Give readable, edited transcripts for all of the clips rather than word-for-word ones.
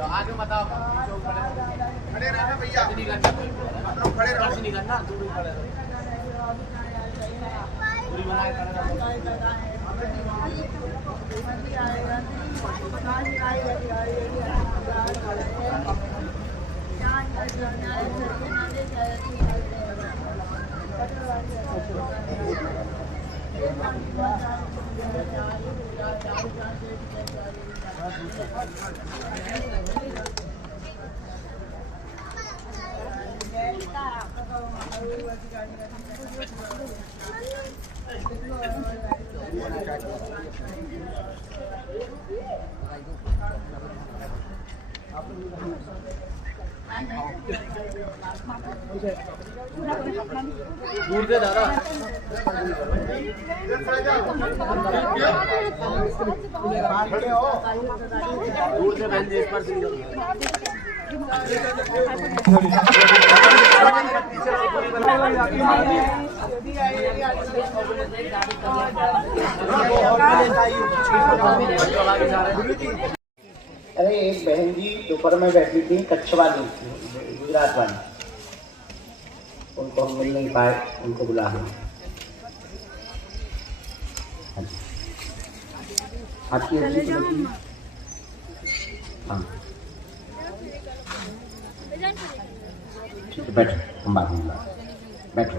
आगे बताओ। खड़े रहना भैया, नहीं करना, खड़े रहो, नहीं करना, दूर खड़े रहो, पूरी बनाए खड़े रहो। दूर से दादा दूर से बहन जी इस पर अरे एक बहन जी दोपहर में बैठी थी, कच्छ वाली गुजरात वाली, उनको हम मिल नहीं पाए, उनको बुला हाँ आपकी हाँ ठीक है, बैठो, हम बात नहीं बैठो,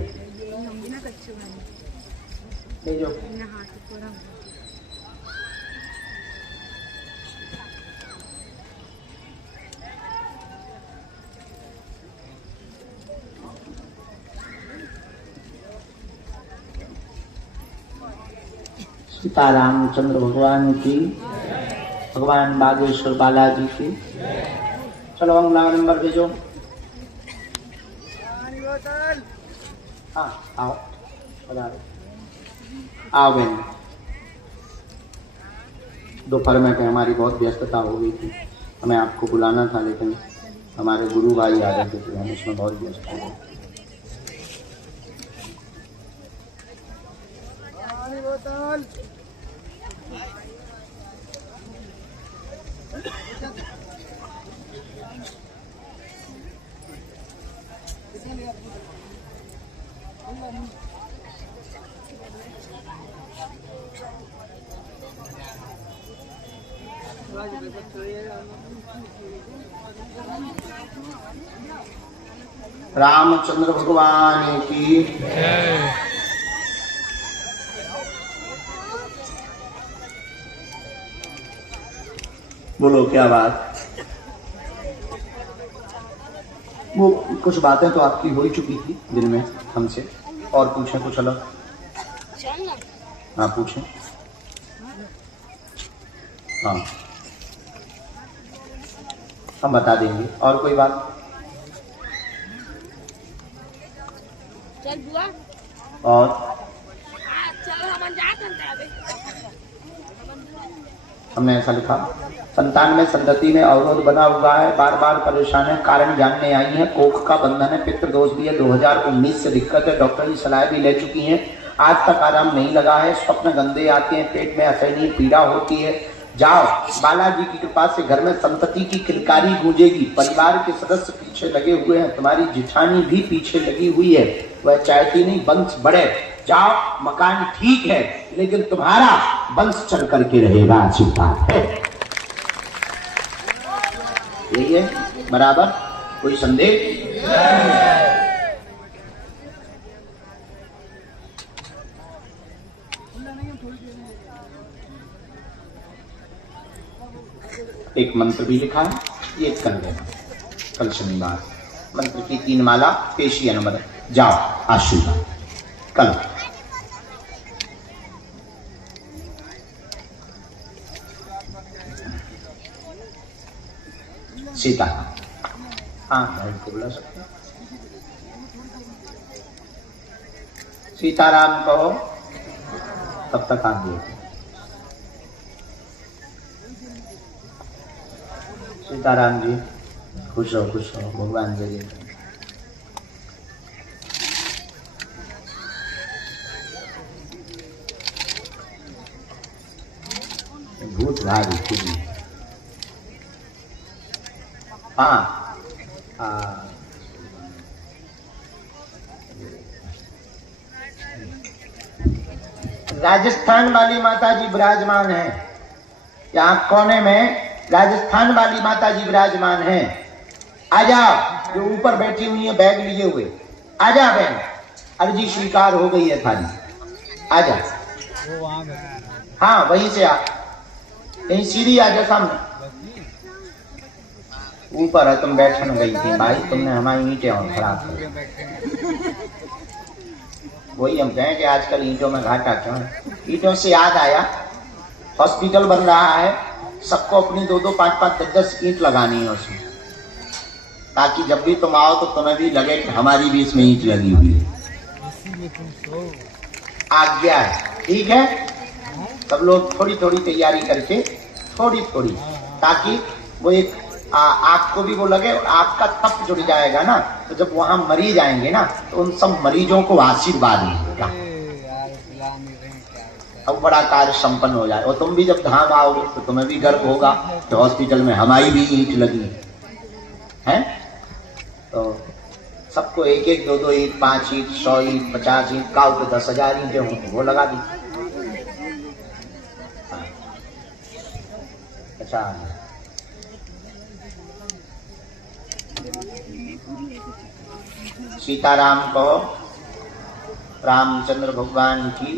जो सीतारामचंद्र भगवान की, भगवान बागेश्वर बालाजी की। चलो अगला नंबर भेजो। हाँ आओ, आओ बहन। दोपहर में हमारी बहुत व्यस्तता हो गई थी, हमें आपको बुलाना था, लेकिन हमारे गुरु भाई आ गए थे, तो हम उसमें बहुत व्यस्त हो गए। रामचंद्र भगवान की बोलो क्या बात। वो कुछ बातें तो आपकी हो ही चुकी थी दिन में हमसे, और पूछें कुछ अलग? हाँ पूछें। हाँ हम बता देंगे। और कोई बात? चल बुआ। और चलो हम जाते हैं। हमने ऐसा लिखा, संतान में संतति में अवरोध बना हुआ है, बार बार परेशान है, कारण जानने आई है, कोख का बंधन है, पितृ दोष भी है, 2019 से दिक्कत है, डॉक्टर की सलाह भी ले चुकी हैं, आज तक आराम नहीं लगा है, स्वप्न गंदे आते हैं, पेट में असहनीय पीड़ा होती है। जाओ, बालाजी की कृपा से घर में संतति की किलकारी गूंजेगी, परिवार के सदस्य पीछे लगे हुए हैं, तुम्हारी जिठानी भी पीछे लगी हुई है, वह चाहती नहीं वंश बढ़े। जाओ, मकान ठीक है, लेकिन तुम्हारा वंश चल करके रहेगा, अच्छी बात है। यही है बराबर, कोई संदेह? एक मंत्र भी लिखा है, ये कर देना कल शनिवार, मंत्र की 3 माला, पेशिया नंबर। जाओ, आशीर्वाद कल। सीता, हाँ भाई को बुला सकते, सीताराम कहो, तब तक आप देखो। सीताराम जी खुश हो, खुश हो, भगवान जय जय। भूत भारी खुदी हाँ हाँ। राजस्थान वाली माता जी विराजमान है, यहाँ कोने में राजस्थान वाली माता जी विराजमान है। आ जाओ, जो ऊपर बैठी हुई है बैग लिए हुए, आ जा बहन, अर्जी स्वीकार हो गई है थारी, आ जा। हाँ वहीं से आ, यहीं सीढ़ी आ जा सामने। ऊपर है, तुम बैठन गई थी भाई, तुमने हमारी ईंटें और खराब कर। वही हम कहें कि आजकल ईंटों में घाटा क्यों है। ईंटों से याद आया, हॉस्पिटल बन रहा है, सबको अपनी 2-2, 5-5, 10-10 ईंट लगानी है उसमें, ताकि जब भी तुम आओ तो तुम्हें भी लगे कि हमारी भी इसमें ईंट लगी हुई है। आज्ञा है, ठीक है। सब लोग थोड़ी थोड़ी तैयारी करके, थोड़ी थोड़ी, ताकि वो एक आपको भी वो लगे और आपका तप जुड़ जाएगा ना, तो जब वहां मरीज आएंगे ना तो उन सब मरीजों को आशीर्वाद मिलेगा, अब बड़ा कार्य संपन्न हो जाए। और तुम भी जब धाम आओगे तो तुम्हें भी गर्व होगा कि हॉस्पिटल में हमारी भी ईंट लगी है। तो सबको 1-1, 2-2 ईंट, 5 ईंट, 100 ईंट, 50 ईंट, काउ के 10,000 ईंटें हों तो वो लगा दी। अच्छा, सीताराम को, रामचंद्र भगवान की,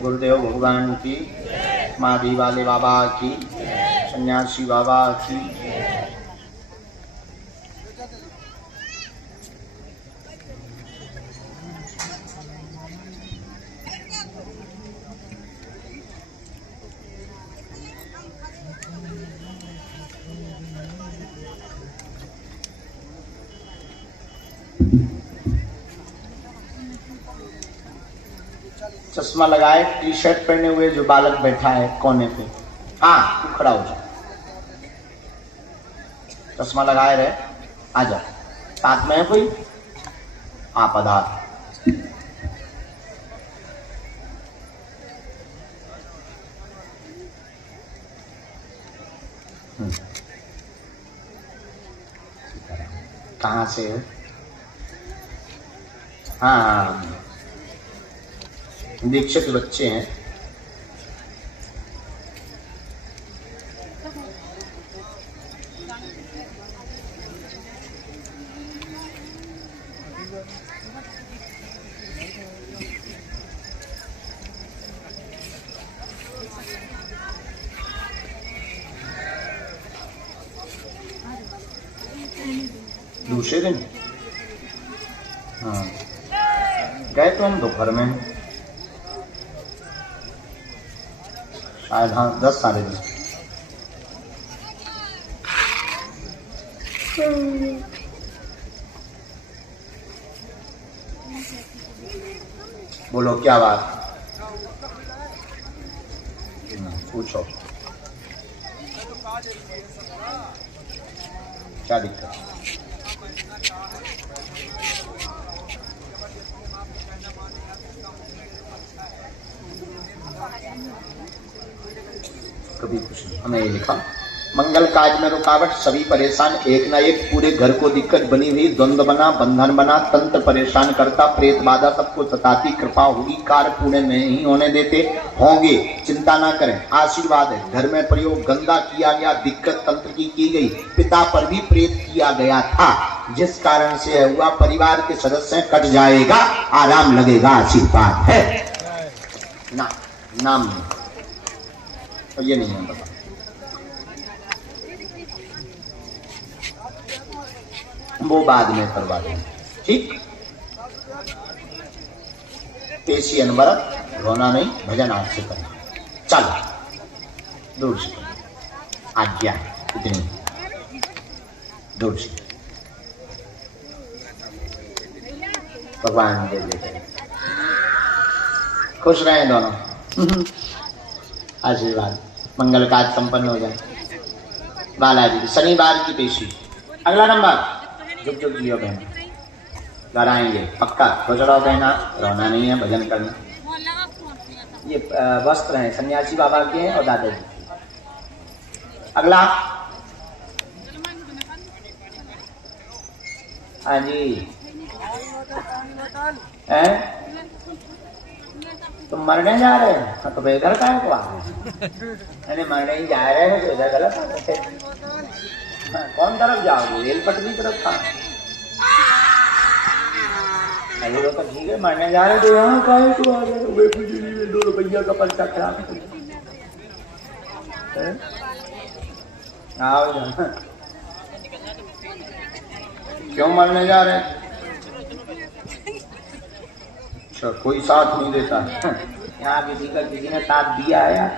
गुरुदेव भगवान की, माधी वाले बाबा की, सन्यासी बाबा की। चश्मा लगाए, टी शर्ट पहने हुए जो बालक बैठा है कोने पे, हाँ तू खड़ा हो जा, चश्मा लगाए रहे, आ जा। साथ में है कोई? आप आधार। कहाँ से है? हाँ, दीक्षित बच्चे हैं। दूसरे दिन हाँ गए तो हम दोपहर में, शायद हाँ 10 साढ़े 10। बोलो क्या बात, पूछो क्या दिक्कत। कभी कुछ नहीं, हमें ये लिखा, मंगल काज में रुकावट, सभी परेशान, एक ना एक पूरे घर को दिक्कत बनी हुई, द्वंद्व बना, बंधन बना, तंत्र परेशान करता, प्रेत बाधा सबको सताती, कृपा होगी, कार्य पुण्य नहीं होने देते, होंगे, चिंता ना करें, आशीर्वाद है। घर में प्रयोग गंदा किया गया, दिक्कत तंत्र की गई, पिता पर भी प्रेत किया गया था, जिस कारण से हुआ, परिवार के सदस्य कट जाएगा, आराम लगेगा, आशीर्वाद है ना, नाम नहीं तो ये नहीं है पता। वो बाद में करवा देंगे, ठीक। पेशी अनवरत, रोना नहीं, भजन आज से करना, चलो दूर से आज्ञा इतनी दूर से भगवान दे देते, खुश रहें दोनों, आशीर्वाद, मंगल काज संपन्न हो जाए। बालाजी शनिवार की पेशी, अगला नंबर जुग जुग जियो बहना, घर आएंगे पक्का, खुश रहो बहना, रोना नहीं है, भजन करना। ये वस्त्र हैं सन्यासी बाबा के हैं और दादाजी। अगला हाँ जी। हैं? तुम मरने जा रहे हो? हाँ, तो इधर का है को अरे मरने ही जा रहे हैं तो इधर गलत आ रहे। हाँ, कौन तरफ जाओगे? रेल पटरी तरफ था। अरे वो तो ठीक है, मरने जा रहे तो यहाँ का है तो आ रहे 2 रुपया का पर्चा खराब आओ जाना। क्यों मरने जा रहे हैं? अच्छा, कोई साथ नहीं देता यहाँ किसी ने साथ दिया है यार?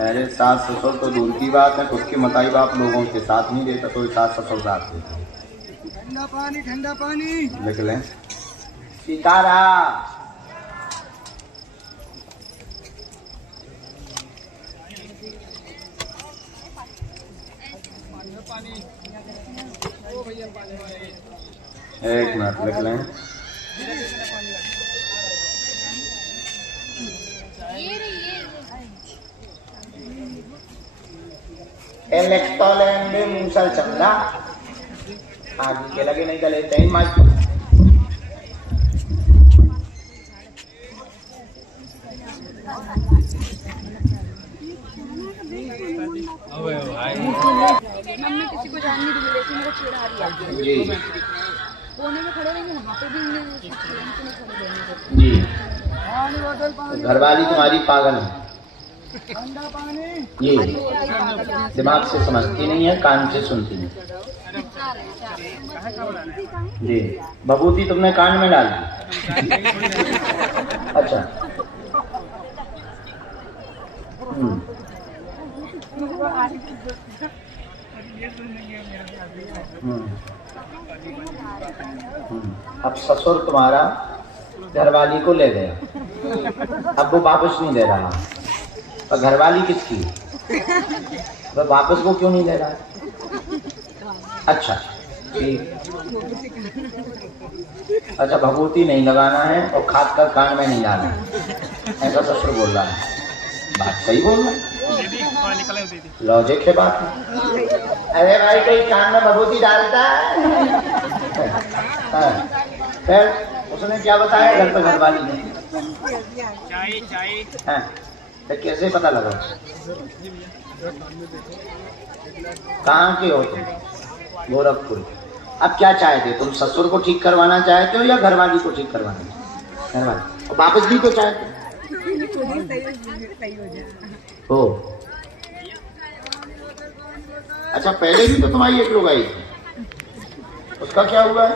अरे सास ससुर तो दूर की बात है, खुद के मताई बाप लोगों के साथ नहीं देता तो सास ससुर साथ देता। ठंडा पानी लिख लें। सीताराम एक मिनट लिख लें। इलेक्ट्रोलैंड मूसल चंदा आगे के लगे नहीं चले तई मार हमने किसी को जानने के लिए लेकिन मेरा छेड़ा आ रही जी कोने में खड़े रहेंगे वहाँ पे भी जी। घरवाली तुम्हारी पागल है जी, दिमाग से समझती नहीं है, कान से सुनती नहीं जी। बबूती तुमने कान में डाल दी? अच्छा। अब ससुर तुम्हारा घरवाली को ले गया, अब वो वापस नहीं दे रहा। और घरवाली किसकी? वह वापस वो क्यों नहीं ले रहा? अच्छा ठीक। अच्छा, भभूति नहीं लगाना है और खाद का कान में नहीं डालना, ऐसा ससुर बोल रहा है। बात सही बोल रहा है, लॉजिक है बात में। अरे भाई कोई कान में भभूति डालता है? फिर उसने क्या बताया घर पर घरवाली ने? चाय तो कैसे पता लगा? कहाँ के हो तुम? गोरखपुर। अब क्या चाहते तुम? ससुर को ठीक करवाना चाहते हो या घरवाली को ठीक करवाना? घरवाली। और वापस भी तो चाहते हो। अच्छा, पहले भी तो तुम्हारी एक लोग आई थी, उसका क्या हुआ है?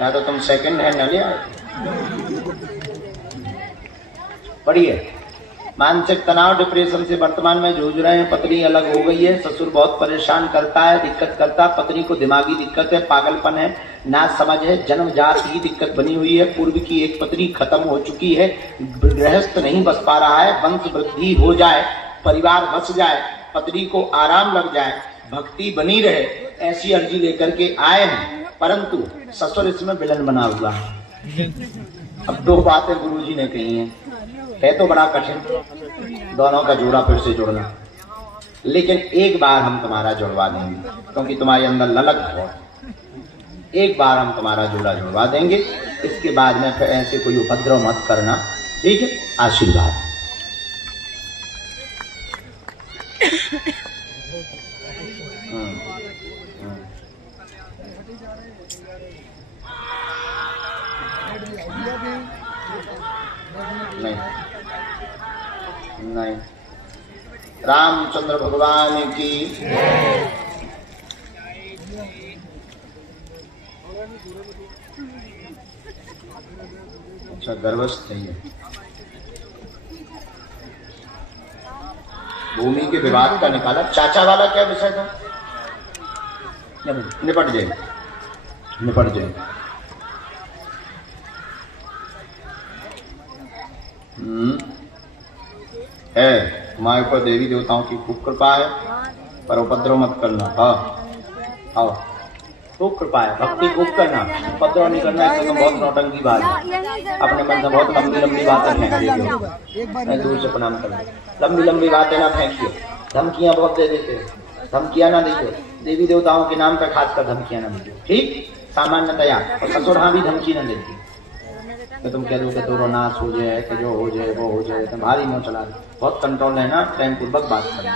या तो तुम सेकंड हैंड न ले आए। पढ़िए। मानसिक तनाव डिप्रेशन से वर्तमान में जूझ रहे हैं। पत्नी अलग हो गई है, ससुर बहुत परेशान करता है, दिक्कत करता है। पत्नी को दिमागी दिक्कत है, पागलपन है, ना समझ है, जन्मजात की दिक्कत बनी हुई है। पूर्व की एक पत्नी खत्म हो चुकी है, गृहस्थ नहीं बस पा रहा है। वंश वृद्धि हो जाए, परिवार बस जाए, पत्नी को आराम लग जाए, भक्ति बनी रहे, ऐसी अर्जी लेकर के आए हैं, परंतु ससुर इसमें विलन बना हुआ है। अब 2 बातें गुरुजी ने कही हैं, है तो बड़ा कठिन दोनों का जोड़ा फिर से जुड़ना, लेकिन एक बार हम तुम्हारा जुड़वा देंगे, क्योंकि तुम्हारे अंदर ललक है। एक बार हम तुम्हारा जोड़ा जुड़वा देंगे, इसके बाद में फिर ऐसे कोई उपद्रव मत करना, ठीक है? आशीर्वाद। नहीं नहीं, रामचंद्र भगवान की। अच्छा, गर्भस्थ है ये। भूमि के विवाद का निकाला। चाचा वाला क्या विषय था? निपट जाए, निपट जाए। है तुम्हारे ऊपर देवी देवताओं की खूब कृपा है, पर उपद्रव मत करना। हाँ हाँ, खूब कृपा है, भक्ति खूब करना, उपद्रव नहीं करना। इसमें तो बहुत नौटंकी बात है, अपने मन से बहुत लंबी लंबी बातें फेंक देते हो। मैं दूर से प्रणाम करना, लंबी लंबी बातें ना फेंकियो। धमकियां बहुत दे देते हो, धमकियां ना दीजिए, देवी देवताओं के नाम पर खासकर धमकियां ना दीजिए, ठीक, सामान्यतया। और ससुर भी धमकी न देती, तो तुम कह दो कि तो नाश हो जाए, कि जो हो जाए वो हो जाए, तो भारी मुंह चला दे। बहुत कंट्रोल रहना, प्रेम पूर्वक बात करना।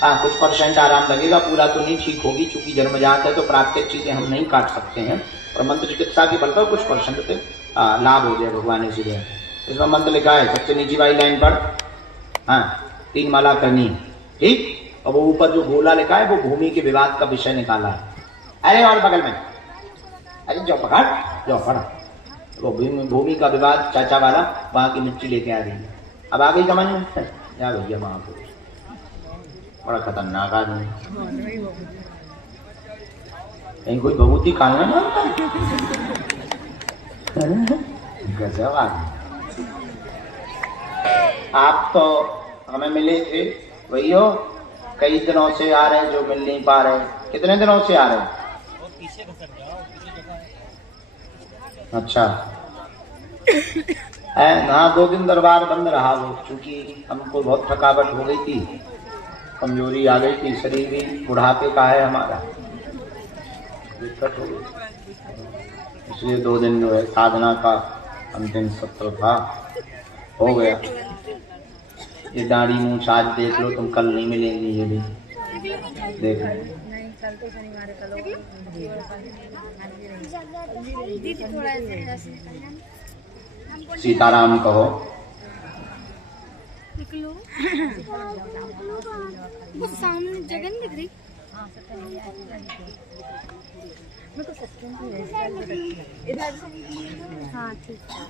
हाँ, कुछ % आराम लगेगा, पूरा तो नहीं ठीक होगी, चूंकि जन्मजात है तो प्राकृतिक चीजें हम नहीं काट सकते हैं, पर मंत्र चिकित्सा के बल पर कुछ % से लाभ हो जाए भगवान इसलिए। इसमें मंत्र लिखा है सबसे नीचे वाली लाइन पर, हाँ 3 माला करनी, ठीक। और वो ऊपर जो गोला लिखा है वो भूमि के विवाद का विषय निकाला है। अरे और बगल में, अरे जो पकड़, जो पकड़, वो भूमि का विवाद चाचा वाला, वहां की मिट्टी लेके आ रही है। अब आ गई समझ में? क्या भैया महापुरुष बड़ा खतरनाक आदमी, कहीं कोई भभूति खाना ना गजब आदमी। आप तो हमें मिले थे भैया, कई दिनों से आ रहे हैं, जो मिल नहीं पा रहे। कितने दिनों से आ रहे हैं? अच्छा, हाँ 2 दिन दरबार बंद रहा वो, क्योंकि हमको बहुत थकावट हो गई थी, कमजोरी आ गई थी, शरीर भी बुढ़ापे का है हमारा, दिक्कत हो गई, इसलिए 2 दिन जो है साधना का अंतिम सत्र था, हो गया। ये दाढ़ी मूंछ आज देख लो तुम, कल नहीं मिलेंगी, ये भी देख लो। सीताराम कहो। वो सामने जगह नहीं दिख रही। इधर हाँ ठीक है।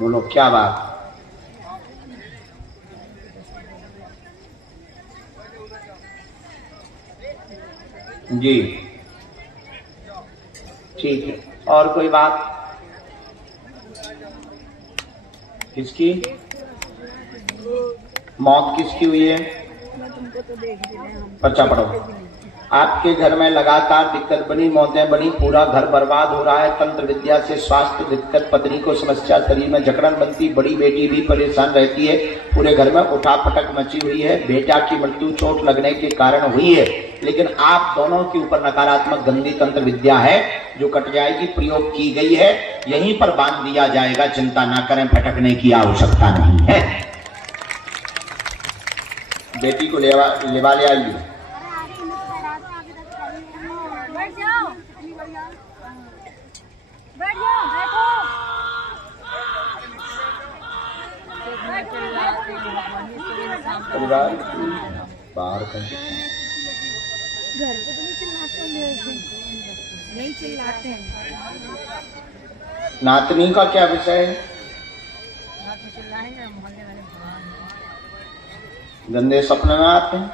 बोलो क्या बात? जी ठीक है, और कोई बात? किसकी मौत किसकी हुई है? पर्चा पढ़ो। आपके घर में लगातार दिक्कत बनी, मौतें बनी, पूरा घर बर्बाद हो रहा है, तंत्र विद्या से स्वास्थ्य दिक्कत, पत्नी को समस्या, शरीर में जकड़न बनती, बड़ी बेटी भी परेशान रहती है, पूरे घर में उठापटक मची हुई है, बेटा की मृत्यु चोट लगने के कारण हुई है, लेकिन आप दोनों के ऊपर नकारात्मक गंदी तंत्र विद्या है जो कट जाएगी, प्रयोग की गई है, यहीं पर बांध दिया जाएगा, चिंता ना करें, भटकने की आवश्यकता नहीं है। बेटी को ले आइए। बाहर घर पे तो नहीं चिल्लाते हैं। नातनी का क्या विषय है? गंदे सपने में आते हैं,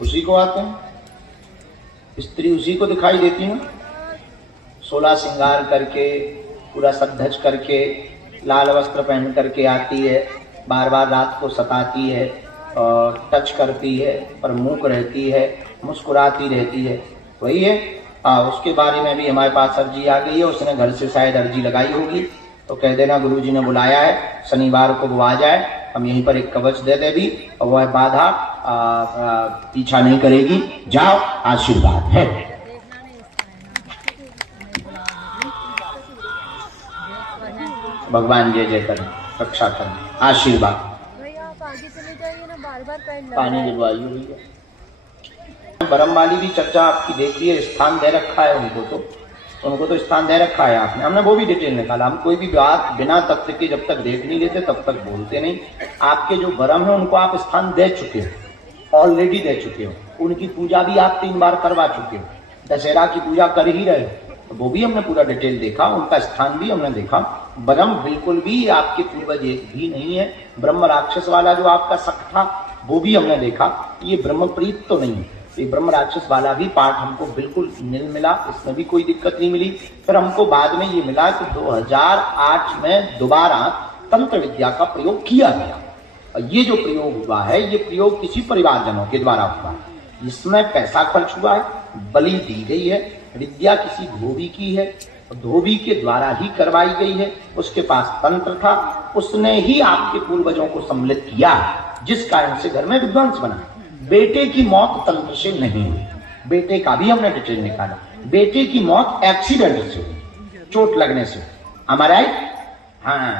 उसी को आते हैं, स्त्री उसी को दिखाई देती है, 16 श्रृंगार करके, पूरा सज करके, लाल वस्त्र पहन करके आती है, बार बार रात को सताती है और टच करती है, पर मूक रहती है, मुस्कुराती रहती है, वही है। उसके बारे में भी हमारे पास अर्जी आ गई है, उसने घर से शायद अर्जी लगाई होगी, तो कह देना गुरुजी ने बुलाया है, शनिवार को वो आ जाए, हम यहीं पर एक कवच दे दे भी, और वह बाधा पीछा नहीं करेगी। जाओ, आशीर्वाद है। भगवान जय जय करें, रक्षा करें, आशीर्वाद। भैया आप आगे चले जाइए ना, बार-बार पैर पानी दिलवाइए भैया। ब्रह्म वाली भी चर्चा आपकी देख ली है, स्थान दे रखा है उनको तो स्थान दे रखा है आपने, हमने वो भी डिटेल निकाला। हम कोई भी बात बिना तथ्य के जब तक देख नहीं लेते तब तक बोलते नहीं। आपके जो ब्रह्म है उनको आप स्थान दे चुके हो, ऑलरेडी दे चुके हो, उनकी पूजा भी आप 3 बार करवा चुके हो, दशहरा की पूजा कर ही रहे, तो वो भी हमने पूरा डिटेल देखा, उनका स्थान भी हमने देखा। ब्रह्म बिल्कुल भी आपके पूर्वज एक भी नहीं है। ब्रह्म राक्षस वाला जो आपका शक था वो भी हमने देखा, ये ब्रह्मप्रीत तो नहीं है। ये ब्रह्म राक्षस वाला भी पाठ हमको बिल्कुल नील मिला, इसमें भी कोई दिक्कत नहीं मिली। फिर हमको बाद में ये मिला कि 2008 में दोबारा तंत्र विद्या का प्रयोग किया गया। और ये जो प्रयोग हुआ है, ये प्रयोग किसी परिवारजनों के द्वारा हुआ है। इसमें पैसा खर्च हुआ है, बलि दी गई है, विद्या किसी धोबी की है, धोबी के द्वारा ही करवाई गई है। उसके पास तंत्र था, उसने ही आपके पूर्वजों को सम्मिलित किया, जिस कारण से घर में विध्वंस बना। बेटे की मौत तंत्र से नहीं हुई, बेटे का भी हमने डिटेल निकाला। बेटे की मौत एक्सीडेंट से हुई, चोट लगने से। हमारा हाँ,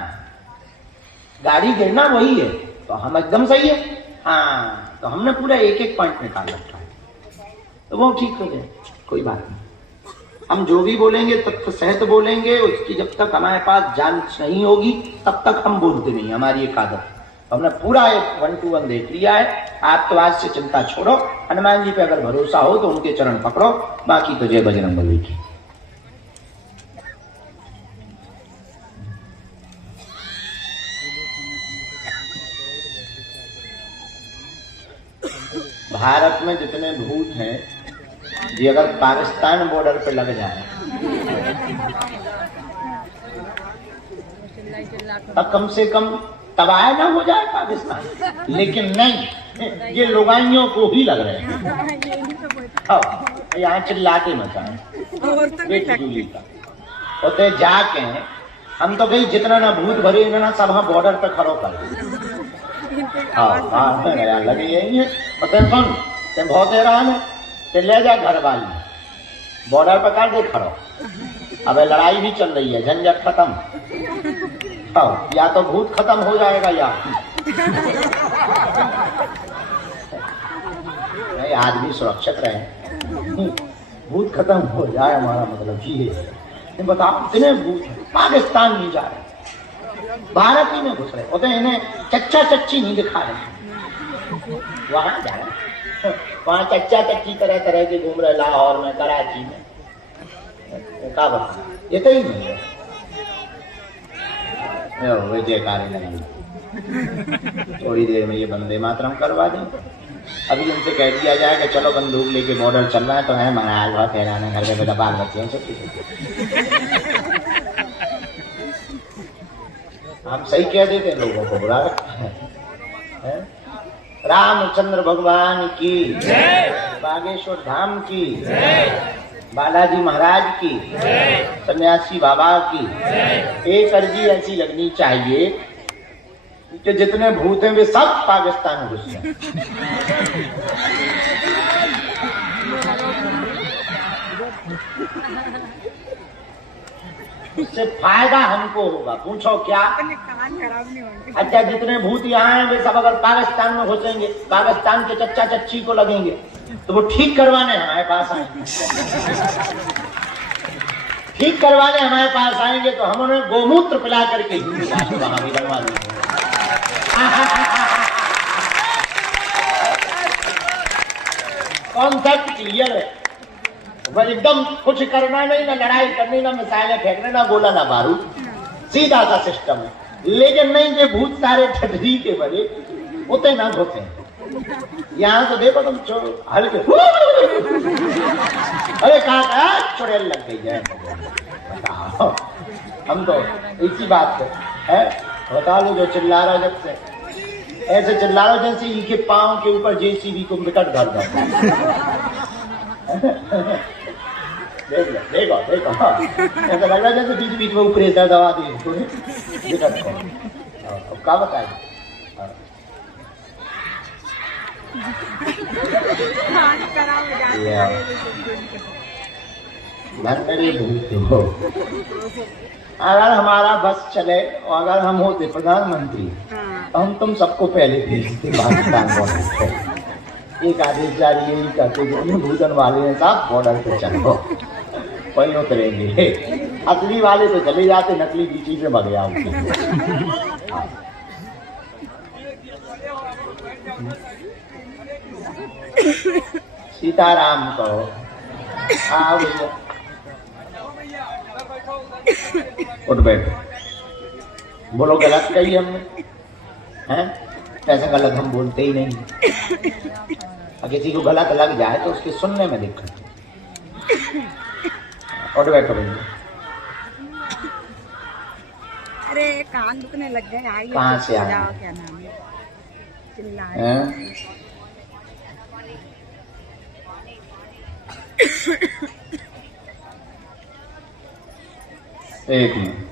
गाड़ी गिरना वही है, तो हम एकदम सही है। हाँ, तो हमने पूरा एक एक पॉइंट निकाल रखा है, तो वो ठीक हो जाए, कोई बात नहीं। हम जो भी बोलेंगे तथ्य सहित बोलेंगे, उसकी जब तक हमारे पास जांच नहीं होगी तब तक हम बोलते नहीं, हमारी एक आदत। तो हमने पूरा एक 1 to 1 देख लिया है। आप तो आज से चिंता छोड़ो, हनुमान जी पे अगर भरोसा हो तो उनके चरण पकड़ो, बाकी तो जय बजरंगबली की। भारत में जितने भूत हैं, ये अगर पाकिस्तान बॉर्डर पे लग जाए तब कम से कम तबाह ना हो जाए पाकिस्तान। लेकिन नहीं, ये लुगाइयों को ही लग रहे हैं। यहाँ चिल्लाते मचाए बेटी का होते जाके हम तो कहीं जितना ना भूत भरे ना सब हाँ बॉर्डर पे खड़ो कर लगे यही है। सुन ते बहुत हैरान है, ते ले जा घर वाली बॉर्डर पर कर दे खड़ो। अब लड़ाई भी चल रही है, झंझट खत्म। या तो भूत खत्म हो जाएगा या नहीं, आदमी सुरक्षित रहे, भूत खत्म हो जाए, हमारा मतलब ये है। बताओ इतने भूत पाकिस्तान नहीं जा रहे, भारत ही में घुस रहे होते, इन्हें चच्चा चच्ची नहीं दिखा रहे। वहां जा रहे, वहां चच्चा चच्ची तरह तरह के घूम रहे, लाहौर में, कराची में, काबुल, ये तो ही नहीं है। जयकार लगी, थोड़ी देर में ये वंदे मातरम करवा दें। अभी इनसे कह दिया जाए कि चलो बंदूक लेके बॉर्डर चल रहा है, तो है महाराज बहुत हैरान है, घर में बाल बच्चे हैं सब। हम सही कह देते हैं, लोगों को बुरा रखते हैं। रामचंद्र भगवान की जय, बागेश्वर धाम की जय, बालाजी महाराज की जय, सन्यासी बाबा की जय। एक अर्जी ऐसी लगनी चाहिए कि जितने भूत हैं वे सब पाकिस्तान घुस जाएं। इससे फायदा हमको होगा। पूछो क्या? अच्छा, जितने भूत यहाँ हैं वे सब अगर पाकिस्तान में घुसेंगे, पाकिस्तान के चच्चा चच्ची को लगेंगे, तो वो ठीक करवाने हमारे पास आएंगे। ठीक करवाने हमारे पास आएंगे तो हम उन्हें गोमूत्र पिला करके वहां भी लगवा देंगे। कॉन्सेप्ट क्लियर है, वह एकदम कुछ करना नहीं, ना लड़ाई करनी, ना मिसाइलें फेंकने, ना गोला, ना बारूद, सीधा सा सिस्टम है। लेकिन नहीं, ये भूत सारे ठठरी के बड़े उतने ना घुसे। यहाँ तो देखो तुम हल्के, अरे कहा चुड़ैल लग गई है। बताओ, हम तो इसी बात पे है। बता लो, जो चिल्ला रहा जब से ऐसे चिल्ला रहा जैसे इनके पांव के ऊपर जेसीबी को विकट धर दो। देखो देखो, ऐसा लग रहा है जैसे बीच बीच में ऊपर ऐसा दबा दी विकट को। अब क्या बताए, अगर हमारा बस चले और अगर हम होते प्रधानमंत्री तो हम तुम सबको पहले भेजते पाकिस्तान बॉर्डर पे। एक आदेश जारी यही करते, जो भूतन वाले हैं साहब बॉर्डर पे चलो, वही उतरेंगे। असली वाले तो चले जाते, नकली बीची से भग गया। सीताराम कहो। आओ भैया, उठ बैठ। बोलो गलत कही हमने, हैं? ऐसा गलत हम बोलते ही नहीं। और किसी को गलत लग जाए तो उसके सुनने में दिक्कत है। उठ बैठो भैया। अरे कान दुखने लग गए। आइए कहाँ से आए? जाओ, क्या नाम है, चिल्लाए। हैं? एक मिनट।